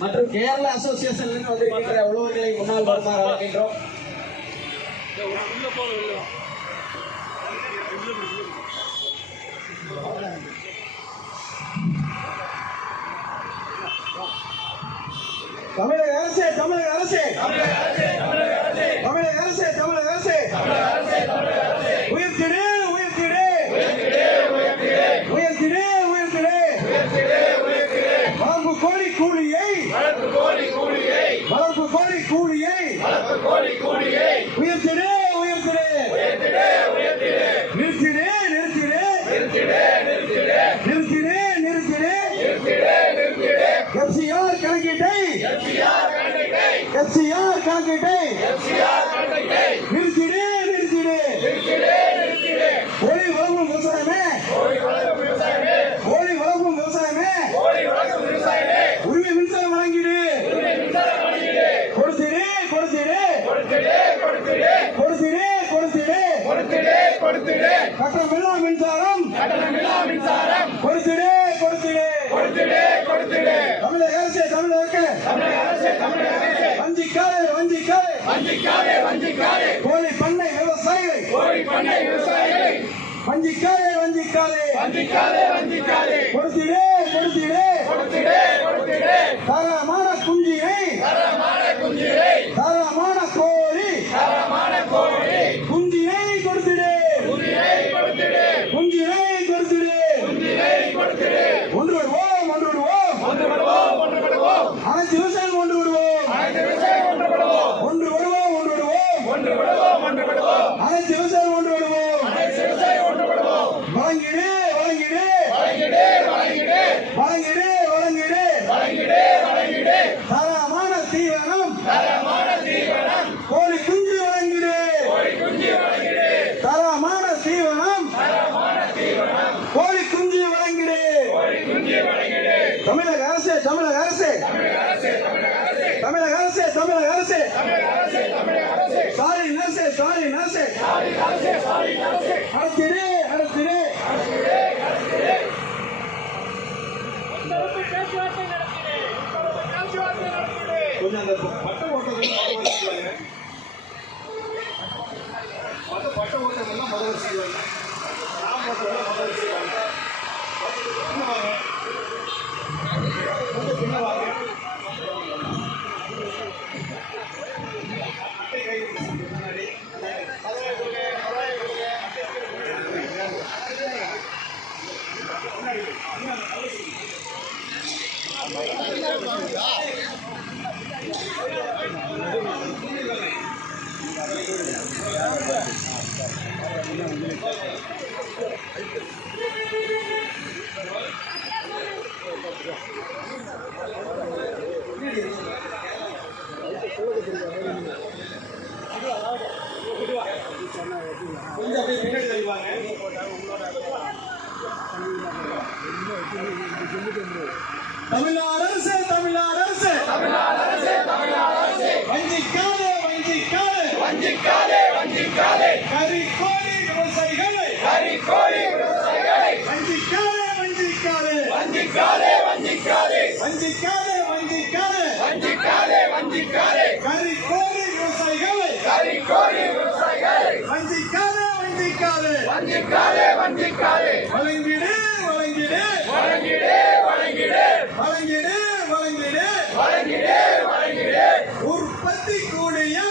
மற்றும் கேரள அசோசியேஷன்ல இருந்து வந்திருக்கின்ற உழவர்களை முன்னால் வருமாறு அழைக்கின்றோம். தமிழக அரசே தமிழக அரசே. தமிழக அரசே தமிழக அரசே. உயர்த்திடு உயர்த்திடு. உயர்த்திடு உயர்த்திடு. வளர்ப்பு கோழி கூலியை வளர்ப்பு கோழி கூலியை உயர்த்திடு உயர்த்திடு நிறுத்திடு நிறுத்திடு நிறுத்திடு நிறுத்திடு எஃப்சிஆர் கணக்கீட்டை. எஃப்சிஆர் கணக்கீட்டை நிறுத்திடு நிறுத்திடு கோழி வளர்ப்பும் விவசாயமே கோழி வளர்ப்பும் விவசாயமே உரிமை மின்சாரம் வழங்கிடு கொடுத்திடு கொடுத்திடு கொடுத்திடு. கொடுத்திடு கட்டணமில்லா மின்சாரம். கொடுத்திடு கொடுத்திடு. தமிழக அரசே தமிழக கோழி பண்ணை விவசாயிகளை. வஞ்சிக்காதே வஞ்சிக்காதே. கொடுத்திடு கொடுத்திடு. கோழி குஞ்சு வழங்கிடு தரமான தீவனம் கோழி குஞ்சு வழங்கிடு தமிழக அரசே தமிழக அரசே. தமிழக அரசே தமிழக அரசே. Sorry நரசே sorry நரசே. அடத்திடு அடத்திடு கொஞ்சம் அந்த பட்டை ஓட்டத்தில் மற்ற பட்டை ஓட்டங்கள்லாம் முதல் செய்வாங்க. முதல் கொஞ்சம் பின்ன வாங்க பின்னாடி தள்ளுவாங்க தமிழ்நாடு அரசு தமிழ்நாடு அரசு. வஞ்சிக்காதே வஞ்சிக்காதே. கறிக்கோழி விவசாயிகளை. வஞ்சிக்காதே வஞ்சிக்காதே. வஞ்சிக்காதே வஞ்சிக்காதே. கறிக்கோழி விவசாயிகளை. வஞ்சிக்காதே வஞ்சிக்காதே வழங்கிடு வழங்கிடு. வழங்கிடு உற்பத்தி கூலியாக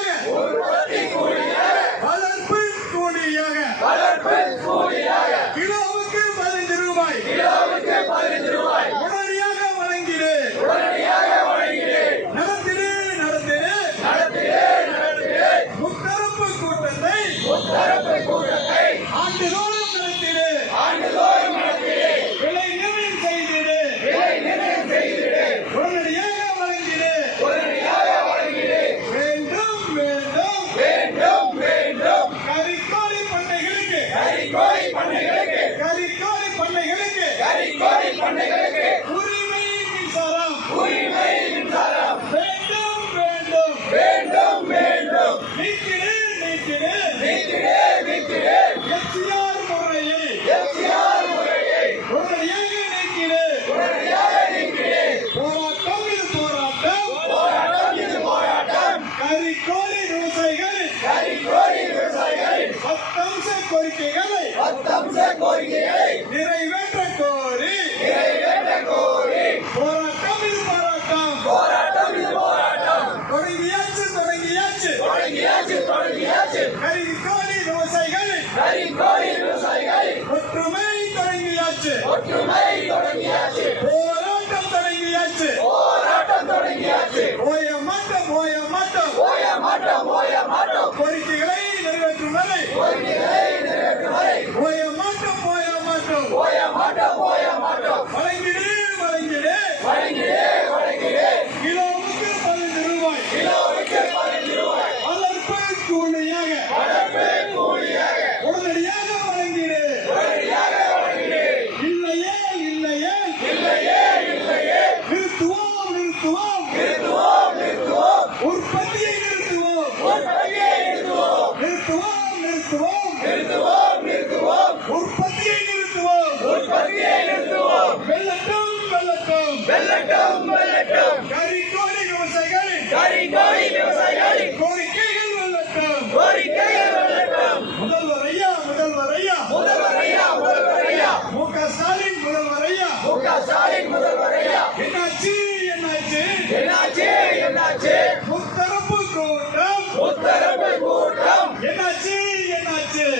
கோரிக்கையை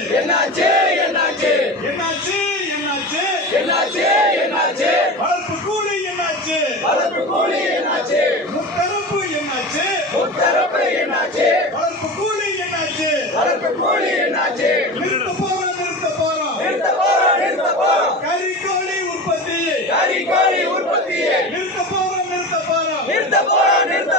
என்னாச்சு என்னாச்சு? என்னாச்சு என்னாச்சு? என்னாச்சு என்னாச்சு? வளர்ப்பு கூலி என்னாச்சு? வளர்ப்பு கூலி என்னாச்சு? முத்தரப்பு என்னாச்சு? முத்தரப்பு என்னாச்சு? வளர்ப்பு கூலி என்னாச்சு? வளர்ப்பு கூலி என்னாச்சு? நிறுத்த போறோம் நிறுத்த போறோம். நிறுத்த போறோம் நிறுத்த போறோம். கறிக்கோழி உற்பத்தி. கறிக்கோழி உற்பத்தியை. நிறுத்த போறோம் நிறுத்த போறோம். நிறுத்த போறோம் நிறுத்த